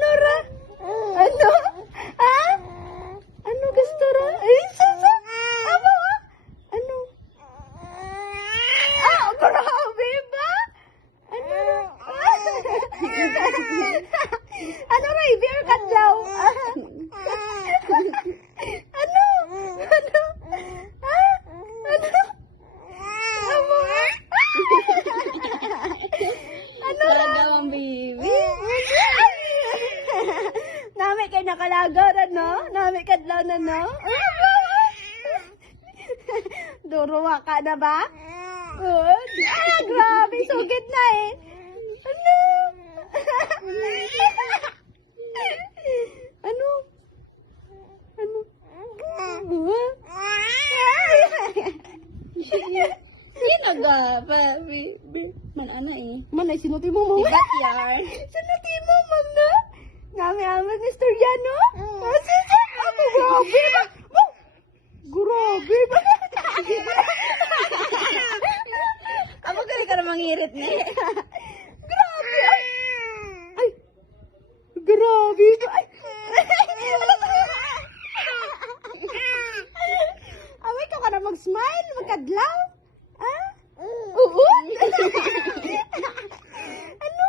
Ano ra? Ano? Ha? Ano gusto ra? Ay, sasa! Amo ha? Ano? Ah, grabe ba? Ano ra? Ano ra? Beer katlaw? Ano? Ano? Ha? Ano? Amo ha? Ano ra? Talaga ang baby. Nami kay nakalagaw na, no? Nami kadlaw na, no? Duruwa ka na ba? Grabe, sugid na eh. Ano? Ano? Ano? Sino ga? Baby. Mana eh. Manay, sinuti mo mo? Ibat yarn. Sinuti mo, ma'am, no? Nami-amat ni Storiano? Sige, ako, grabe ba? Grabe ba? Amo gali ka na mangirit na eh. Grabe, ay! Ay! Grabe ba? Ay! Away ka na mag-smile, magkadlaw? Ha? Oo? Ano?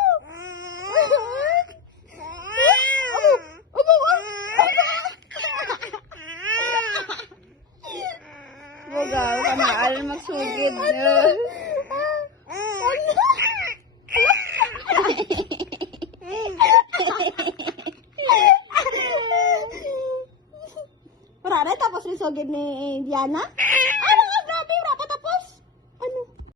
Bugaw ka na. Alam magsugid. Parare tapos risogid ni Diana?